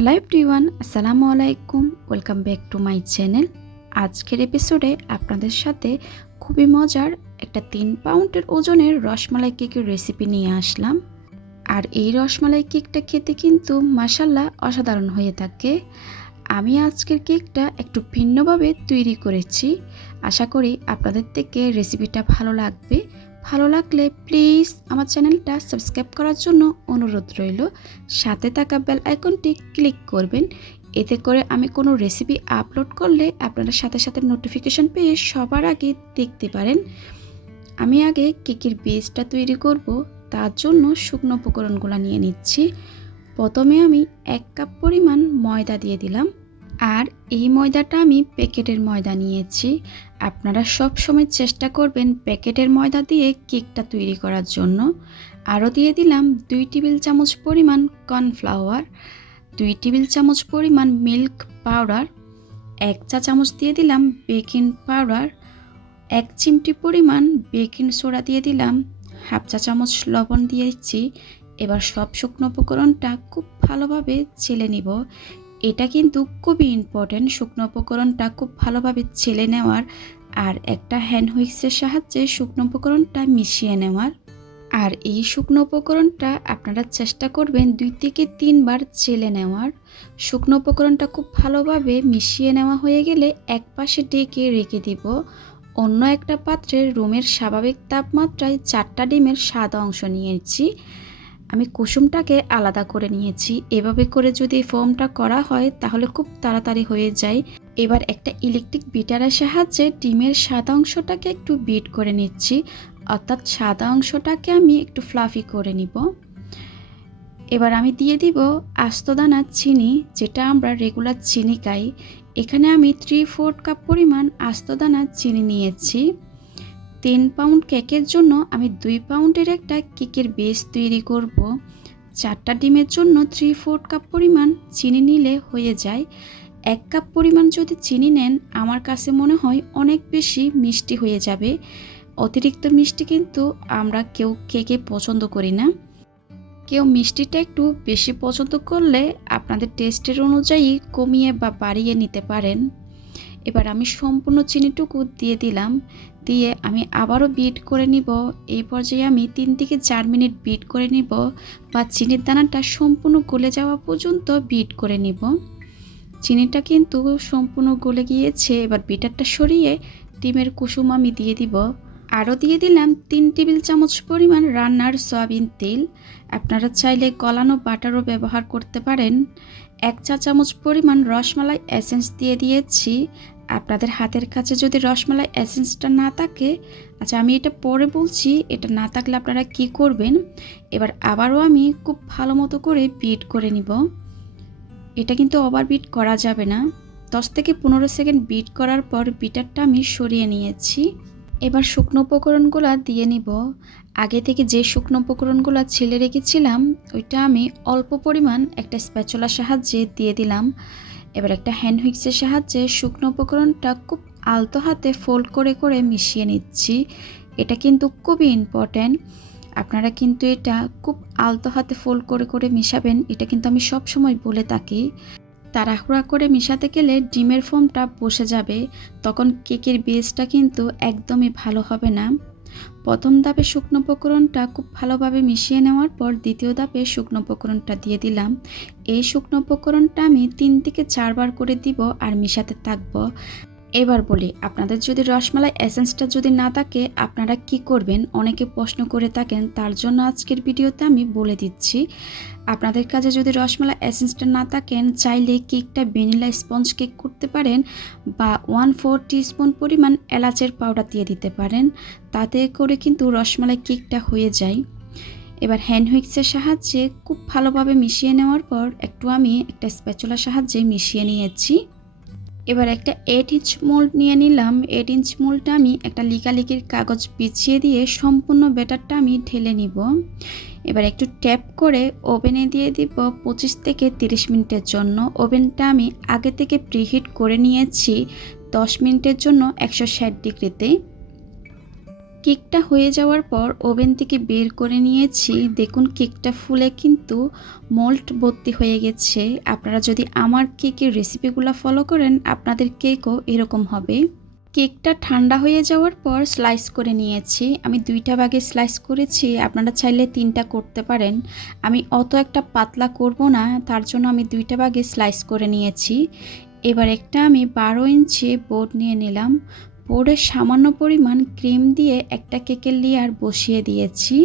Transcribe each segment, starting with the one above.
Hello everyone, আসসালামু আলাইকুম। Welcome back to my channel. আজকের এপিসোডে আপনাদের সাথে খুবই মজার একটা 3 পাউন্ডের ওজনের রসমালাই কেকের রেসিপি নিয়ে আসলাম। আর এই রসমালাই কেকটা খেতে কিন্তু মাশাআল্লাহ অসাধারণ হয়ে থাকে। আমি আজকের কেকটা একটু ভিন্নভাবে তৈরি করেছি। আশা করি আপনাদের থেকে রেসিপিটা ভালো লাগবে। ভালো লাগলে প্লিজ আমার চ্যানেলটা সাবস্ক্রাইব করার জন্য অনুরোধ রইল। সাথে থাকা বেল আইকনটি ক্লিক করবেন। এতে করে আমি কোনো রেসিপি আপলোড করলে আপনারা সাথে সাথে নোটিফিকেশন পেয়ে সবার আগে দেখতে পারেন। আমি আগে কেকের বেসটা তৈরি করব, তার জন্য শুকনো উপকরণগুলো নিয়ে নিচ্ছি। প্রথমে আমি 1 কাপ পরিমাণ ময়দা দিয়ে দিলাম। আর এই ময়দাটা আমি প্যাকেটের ময়দা নিয়েছি। আপনারা সব সময় চেষ্টা করবেন প্যাকেটের ময়দা দিয়ে কেকটা তৈরি করার জন্য। আরও দিয়ে দিলাম 2 টেবিল চামচ পরিমাণ কর্নফ্লাওয়ার, 2 টেবিল চামচ পরিমাণ মিল্ক পাউডার, 1 চা চামচ দিয়ে দিলাম বেকিং পাউডার, 1 চিমটি পরিমাণ বেকিং সোডা দিয়ে দিলাম, হাফ চা চামচ লবণ দিয়েছি। এবার সব শুকনো উপকরণটা খুব ভালোভাবে চেলে নিব। এটা কিন্তু খুবই ইম্পর্টেন্ট, শুকনো উপকরণটা খুব ভালোভাবে চেলে নেওয়ার আর একটা হ্যান্ড হুইক্সের সাহায্যে শুকনো উপকরণটা মিশিয়ে নেওয়ার। আর এই শুকনো উপকরণটা আপনারা চেষ্টা করবেন 2 থেকে 3 বার চেলে নেওয়ার। শুকনো উপকরণটা খুব ভালোভাবে মিশিয়ে নেওয়া হয়ে গেলে এক পাশে ঢেকে রেখে দিব। অন্য একটা পাত্রে রুমের স্বাভাবিক তাপমাত্রায় 4টা ডিমের সাদা অংশ নিয়েছি। আমি কুসুমটাকে আলাদা করে নিয়েছি। এভাবে করে যদি ফোমটা করা হয় তাহলে খুব তাড়াতাড়ি হয়ে যায়। এবার একটা ইলেকট্রিক বিটারের সাহায্যে ডিমের সাদা অংশটাকে একটু বিট করে নিচ্ছি, অর্থাৎ সাদা অংশটাকে আমি একটু ফ্লাফি করে নিব। এবার আমি দিয়ে দিব আস্ত দানা চিনি, যেটা আমরা রেগুলার চিনি খাই। এখানে আমি 3/4 কাপ পরিমাণ আস্ত দানা চিনি নিয়েছি। 3 পাউন্ড কেকের জন্য আমি 2 পাউন্ডের একটা কেকের বেস তৈরি করব। 4টা ডিমের জন্য 3/4 কাপ পরিমাণ চিনি নিলে হয়ে যায়। 1 কাপ পরিমাণ যদি চিনি নেন আমার কাছে মনে হয় অনেক বেশি মিষ্টি হয়ে যাবে। অতিরিক্ত মিষ্টি কিন্তু আমরা কেউ কেকে পছন্দ করি না। কেউ মিষ্টিটা একটু বেশি পছন্দ করলে আপনাদের টেস্টের অনুযায়ী কমিয়ে বা বাড়িয়ে নিতে পারেন। এবার আমি সম্পূর্ণ চিনিটুকু দিয়ে দিলাম। দিয়ে আমি আবারও বিট করে নিব। এই পর্যায়ে আমি 3 থেকে 4 মিনিট বিট করে নিব, বা চিনির দানাটা সম্পূর্ণ গলে যাওয়া পর্যন্ত বিট করে নিব। চিনিটা কিন্তু সম্পূর্ণ গলে গিয়েছে। এবার বিটারটা সরিয়ে ডিমের কুসুম আমি দিয়ে দিব। আরও দিয়ে দিলাম 3 টেবিল চামচ পরিমাণ রান্নার সয়াবিন তেল। আপনারা চাইলে গলানো বাটারও ব্যবহার করতে পারেন। 1 চা চামচ পরিমাণ রসমালাই এসেন্স দিয়ে দিয়েছি। আপনাদের হাতের কাছে যদি রসমালাই এসেন্সটা না থাকে, আচ্ছা আমি এটা পরে বলছি, এটা না থাকলে আপনারা কি করবেন। এবার আবারও আমি খুব ভালো মতো করে বিট করে নিব। এটা কিন্তু ওভার বিট করা যাবে না। 10 থেকে 15 সেকেন্ড বিট করার পর বিটারটা আমি সরিয়ে নিয়েছি। এবার শুকনো উপকরণগুলো দিয়ে নিব। আগে থেকে যে শুকনো উপকরণগুলো ছেলে রেখেছিলাম ওইটা আমি অল্প পরিমাণ একটা স্প্যাচুলার সাহায্যে দিয়ে দিলাম। এবার একটা হ্যান্ড হুইক্সের সাহায্যে শুকনো উপকরণটা খুব আলতো হাতে ফোল্ড করে করে মিশিয়ে নিচ্ছি। এটা কিন্তু খুবই ইম্পর্ট্যান্ট। আপনারা কিন্তু এটা খুব আলতো হাতে ফোল্ড করে করে মিশাবেন। এটা কিন্তু আমি সব সময় বলে থাকি। তাড়াহুড়া করে মিশাতে গেলে ডিমের ফোমটা বসে যাবে, তখন কেকের বেসটা কিন্তু একদমই ভালো হবে না। প্রথম ধাপে শুকনো উপকরণটা খুব ভালোভাবে মিশিয়ে নেওয়ার পর দ্বিতীয় ধাপে শুকনো উপকরণটা দিয়ে দিলাম। এই শুকনো উপকরণটা আমি 3 থেকে 4 বার করে দিব আর মিশাতে থাকবো। এবার বলি, আপনাদের যদি রসমালাই এসেন্সটা যদি না থাকে আপনারা কি করবেন, অনেকে প্রশ্ন করে থাকেন। তার জন্য আজকের ভিডিওতে আমি বলে দিচ্ছি। আপনাদের কাছে যদি রসমালাই এসেন্সটা না থাকেন, চাইলে কেকটা ভ্যানিলা স্পঞ্জ কেক করতে পারেন, বা 1/4 টিস্পুন পরিমাণ এলাচের পাউডার দিয়ে দিতে পারেন। তাতে করে কিন্তু রসমালাই কেকটা হয়ে যায়। এবার হ্যান্ড হুইক্সের সাহায্যে খুব ভালোভাবে মিশিয়ে নেওয়ার পর একটু আমি একটা স্প্যাচুলার সাহায্যে মিশিয়ে নিয়েছি। এবার একটা 8 ইঞ্চ মোল্ড নিয়ে নিলাম। 8 ইঞ্চ মোল্ডটা আমি একটা লিকালিকির কাগজ বিছিয়ে দিয়ে সম্পূর্ণ ব্যাটারটা আমি ঢেলে নিব। এবার একটু ট্যাপ করে ওভেনে দিয়ে দিব 25 থেকে 30 মিনিটের জন্য। ওভেনটা আমি আগে থেকে প্রিহিট করে নিয়েছি 10 মিনিটের জন্য 160 ডিগ্রিতে। কেকটা হয়ে যাওয়ার পর ওভেন থেকে বের করে নিয়েছি। দেখুন কেকটা ফুলে কিন্তু মোল্ড ভর্তি হয়ে গেছে। আপনারা যদি আমার কেকের রেসিপিগুলো ফলো করেন আপনাদের কেকও এরকম হবে। কেকটা ঠান্ডা হয়ে যাওয়ার পর স্লাইস করে নিয়েছি। আমি 2টা ভাগে স্লাইস করেছি, আপনারা চাইলে 3টা করতে পারেন। আমি অত একটা পাতলা করব না, তার জন্য আমি 2টা ভাগে স্লাইস করে নিয়েছি। এবার একটা আমি 12 ইঞ্চি বোর্ড নিয়ে নিলাম। বোর্ডে সামান্য পরিমাণ ক্রিম দিয়ে একটা কেকের লেয়ার বসিয়ে দিয়েছি।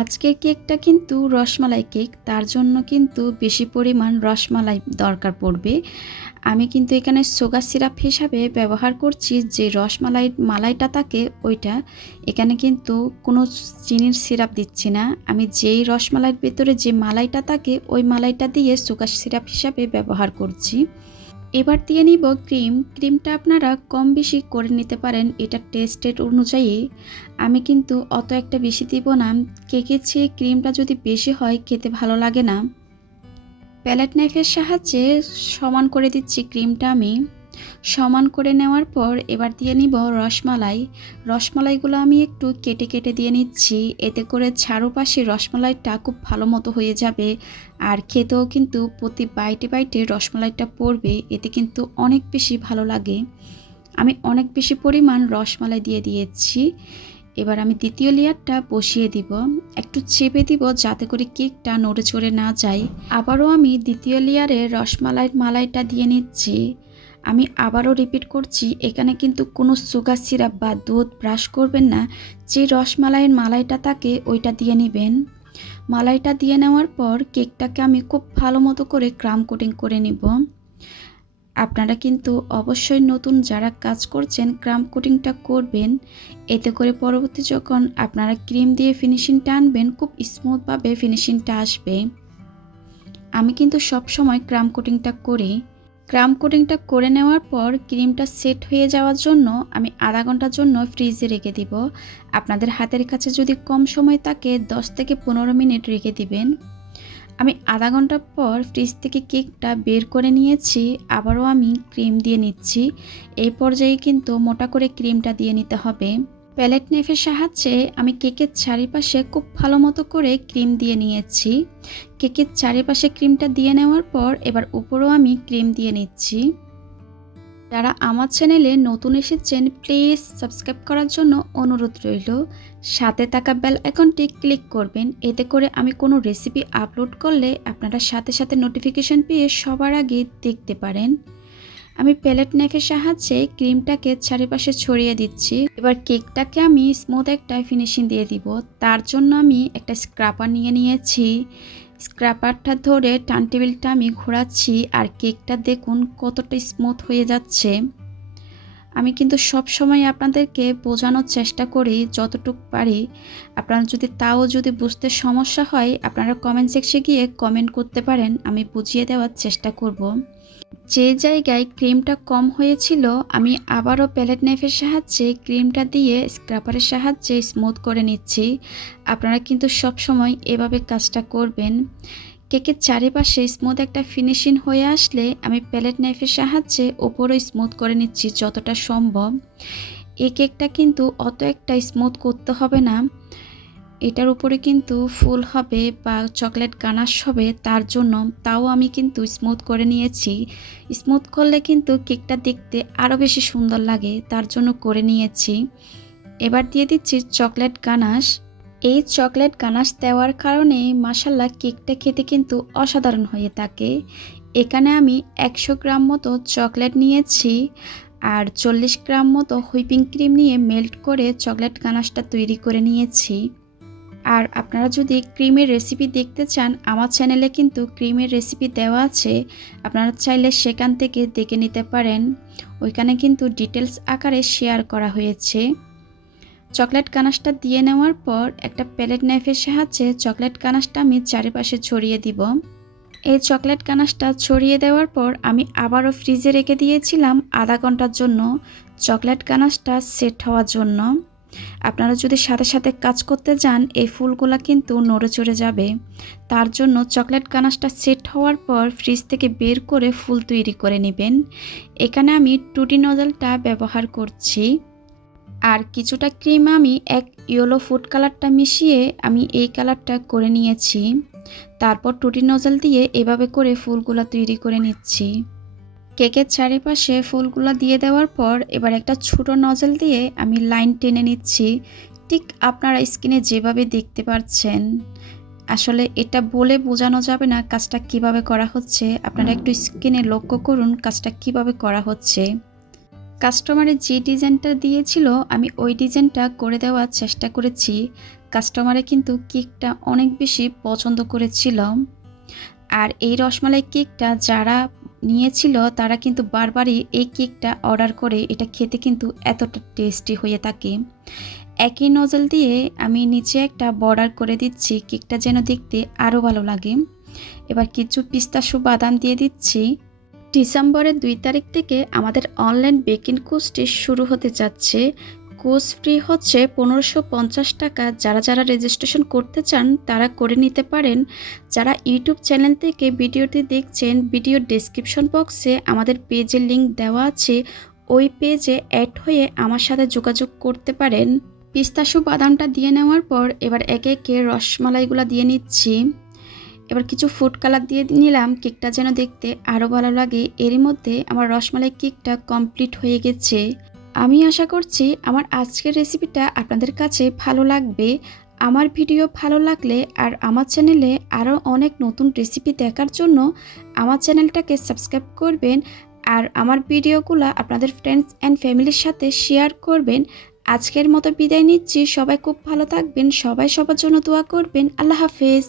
আজকের কেকটা কিন্তু রসমালাই কেক, তার জন্য কিন্তু বেশি পরিমাণ রসমালাই দরকার পড়বে। আমি কিন্তু এখানে সুগার সিরাপ হিসাবে ব্যবহার করছি যে মালাইটা থাকে ওইটা। এখানে কিন্তু কোনো চিনির সিরাপ দিচ্ছি না। আমি যেই রসমালাইয়ের ভেতরে যে মালাইটা থাকে ওই মালাইটা দিয়ে সুগার সিরাপ হিসাবে ব্যবহার করছি। এবার দিয়ে নিব ক্রিম। ক্রিমটা আপনারা কম বেশি করে নিতে পারেন, এটা টেস্টের অনুযায়ী। আমি কিন্তু অত একটা বেশি দিব না, কেকের চেয়ে ক্রিমটা যদি বেশি হয় খেতে ভালো লাগে না। প্যালেট নাইফের সাহায্যে সমান করে দিচ্ছি ক্রিমটা। আমি সমান করে নেওয়ার পর এবার দিয়ে নিব রসমালাইগুলো আমি একটু কেটে কেটে দিয়ে নিচ্ছি, এতে করে চারপাশে রসমালাইটা খুব ভালো মতো হয়ে যাবে। আর খেতেও কিন্তু প্রতি বাইটে বাইটে রসমালাইটা পড়বে, এতে কিন্তু অনেক বেশি ভালো লাগে। আমি অনেক বেশি পরিমাণ রসমালাই দিয়ে দিয়েছি। এবার আমি দ্বিতীয় লেয়ারটা বসিয়ে দিব, একটু চেপে দিব যাতে করে কেকটা নড়ে চড়ে না যায়। আবারও আমি দ্বিতীয় লেয়ারে রসমালাইয়ের মালাইটা দিয়ে নিচ্ছি। আমি আবারও রিপিট করছি, এখানে কিন্তু কোনো সুগার সিরাপ বা দুধ ব্রাশ করবেন না। যে রসমালাইয়ের মালাইটা থাকে ওইটা দিয়ে নেবেন। মালাইটা দিয়ে নেওয়ার পর কেকটাকে আমি খুব ভালো মতো করে ক্রাম কোটিং করে নিব। আপনারা কিন্তু অবশ্যই নতুন যারা কাজ করছেন ক্রাম কোটিংটা করবেন, এতে করে পরবর্তী যখন আপনারা ক্রিম দিয়ে ফিনিশিংটা আনবেন খুব স্মুথভাবে ফিনিশিংটা আসবে। আমি কিন্তু সব সময় ক্রাম কোটিংটা করি। ক্রাম কোটিংটা করে নেওয়ার পর ক্রিমটা সেট হয়ে যাওয়ার জন্য আমি আধা ঘন্টার জন্য ফ্রিজে রেখে দিব। আপনাদের হাতের কাছে যদি কম সময় থাকে 10 থেকে 15 মিনিট রেখে দিবেন। আমি আধা ঘন্টা পর ফ্রিজ থেকে কেকটা বের করে নিয়েছি। আবারও আমি ক্রিম দিয়ে নিচ্ছি। এই পর্যায়ে কিন্তু মোটা করে ক্রিমটা দিয়ে নিতে হবে। প্যালেট নাইফের সাহায্যে আমি কেকের চারিপাশে খুব ভালো মতো করে ক্রিম দিয়ে নিয়েছি। কেকের চারিপাশে ক্রিমটা দিয়ে নেওয়ার পর এবার উপরেও আমি ক্রিম দিয়ে নিচ্ছি। যারা আমার চ্যানেলে নতুন এসেছেন প্লিজ সাবস্ক্রাইব করার জন্য অনুরোধ রইল। সাথে থাকা বেল আইকনটি ক্লিক করবেন, এতে করে আমি কোনো রেসিপি আপলোড করলে আপনারা সাথে সাথে নোটিফিকেশন পেয়ে সবার আগে দেখতে পারেন। আমি প্যালেট নাইফের সাহায্যে ক্রিমটাকে চারিপাশে ছড়িয়ে দিচ্ছি। এবার কেকটাকে আমি স্মুথ একটা ফিনিশিং দিয়ে দিব। তার জন্য আমি একটা স্ক্রাপার নিয়ে নিয়েছি। স্ক্র্যাপারটা ধরে টার্ন টেবিলটা আমি ঘোরাচ্ছি আর কেকটা দেখুন কতটা স্মুথ হয়ে যাচ্ছে। আমি কিন্তু সব সময় আপনাদেরকে বোঝানোর চেষ্টা করি যতটুকু পারি। আপনারা যদি বুঝতে সমস্যা হয় আপনারা কমেন্ট সেকশনে গিয়ে কমেন্ট করতে পারেন, আমি বুঝিয়ে দেওয়ার চেষ্টা করব। যে জায়গায় ক্রিমটা কম হয়েছিল আমি আবারও প্যালেট নাইফের সাহায্যে ক্রিমটা দিয়ে স্ক্র্যাপারের সাহায্যে স্মুথ করে নিচ্ছি। আপনারা কিন্তু সব সময় এভাবে কাজটা করবেন। কেকের চারিপাশে স্মুথ একটা ফিনিশিং হয়ে আসলে আমি প্যালেট নাইফের সাহায্যে ওপরও স্মুথ করে নিচ্ছি যতটা সম্ভব। এই কেকটা কিন্তু অত একটা স্মুথ করতে হবে না, এটার উপরে কিন্তু ফুল হবে বা চকলেট গানাশ হবে, তার জন্য তাও আমি কিন্তু স্মুথ করে নিয়েছি। স্মুথ করলে কিন্তু কেকটা দেখতে আরও বেশি সুন্দর লাগে, তার জন্য করে নিয়েছি। এবার দিয়ে দিচ্ছি চকলেট গানাশ। এই চকলেট গানাশ দেওয়ার কারণে মাশাআল্লাহ কেকটা খেতে কিন্তু অসাধারণ হয়ে থাকে। এখানে আমি 100 গ্রাম মতো চকলেট নিয়েছি আর 40 গ্রাম মতো হুইপিং ক্রিম নিয়ে মেল্ট করে চকলেট গানাশটা তৈরি করে নিয়েছি। আর আপনারা যদি ক্রিমের রেসিপি দেখতে চান আমার চ্যানেলে কিন্তু ক্রিমের রেসিপি দেওয়া আছে, আপনারা চাইলে সেখান থেকে দেখে নিতে পারেন। ওইখানে কিন্তু ডিটেলস আকারে শেয়ার করা হয়েছে। চকলেট গানাশটা দিয়ে নেওয়ার পর একটা প্যালেট নাইফের সাহায্যে চকলেট গানাশটা আমি চারিপাশে ছড়িয়ে দিব। এই চকলেট গানাশটা ছড়িয়ে দেওয়ার পর আমি আবারও ফ্রিজে রেখে দিয়েছিলাম আধা ঘন্টার জন্য চকলেট গানাশটা সেট হওয়ার জন্য। আপনারা যদি সাথে সাথে কাজ করতে যান এই ফুলগুলা কিন্তু নড়ে চড়ে যাবে, তার জন্য চকলেট গানাশটা সেট হওয়ার পর ফ্রিজ থেকে বের করে ফুল তৈরি করে নেবেন। এখানে আমি টুটি নজলটা ব্যবহার করছি। আর কিছুটা ক্রিম আমি এক ইয়েলো ফুড কালারটা মিশিয়ে আমি এই কালারটা করে নিয়েছি। তারপর টুটি নজল দিয়ে এভাবে করে ফুলগুলো তৈরি করে নিচ্ছি। কেকের চারিপাশে ফুলগুলো দিয়ে দেওয়ার পর এবার একটা ছোট নজল দিয়ে আমি লাইন টেনে নিচ্ছি, ঠিক আপনারা স্ক্রিনে যেভাবে দেখতে পাচ্ছেন। আসলে এটা বলে বোঝানো যাবে না কাজটা কিভাবে করা হচ্ছে, আপনারা একটু স্ক্রিনে লক্ষ্য করুন কাজটা কিভাবে করা হচ্ছে। কাস্টমারের যে ডিজাইনটা দিয়েছিল আমি ওই ডিজাইনটা করে দেওয়ার চেষ্টা করেছি। কাস্টমারে কিন্তু কেকটা অনেক বেশি পছন্দ করেছিল। আর এই রসমালাই কেকটা যারা নিয়েছিল তারা কিন্তু বারবারই এই কেকটা অর্ডার করে, এটা খেতে কিন্তু এতটা টেস্টি হয়ে থাকে। একই নজল দিয়ে আমি নিচে একটা বর্ডার করে দিচ্ছি, কেকটা যেন দেখতে আরও ভালো লাগে। এবার কিছু পিস্তাশু বাদাম দিয়ে দিচ্ছি। ডিসেম্বরের 2 তারিখ থেকে আমাদের অনলাইন বেকিং কোর্সটি শুরু হতে যাচ্ছে। কোর্স ফ্রি হচ্ছে 1550 টাকা। যারা যারা রেজিস্ট্রেশন করতে চান তারা করে নিতে পারেন। যারা ইউটিউব চ্যানেল থেকে ভিডিওটি দেখছেন, ভিডিওর ডেসক্রিপশন বক্সে আমাদের পেজের লিঙ্ক দেওয়া আছে, ওই পেজে অ্যাড হয়ে আমার সাথে যোগাযোগ করতে পারেন। পিস্তাশু বাদামটা দিয়ে নেওয়ার পর এবার একে একে রসমালাইগুলো দিয়ে নিচ্ছি। এবার কিছু ফুড কালার দিয়ে নিলাম, কেকটা যেন দেখতে আরও ভালো লাগে। এরই মধ্যে আমার রসমালাই কেকটা কমপ্লিট হয়ে গেছে। আমি আশা করছি আমার আজকের রেসিপিটা আপনাদের কাছে ভালো লাগবে। আমার ভিডিও ভালো লাগলে আর আমার চ্যানেলে আরও অনেক নতুন রেসিপি দেখার জন্য আমার চ্যানেলটাকে সাবস্ক্রাইব করবেন। আর আমার ভিডিওগুলো আপনাদের ফ্রেন্ডস অ্যান্ড ফ্যামিলির সাথে শেয়ার করবেন। আজকের মতো বিদায় নিচ্ছি। সবাই খুব ভালো থাকবেন, সবাই সবার জন্য দোয়া করবেন। আল্লাহ হাফেজ।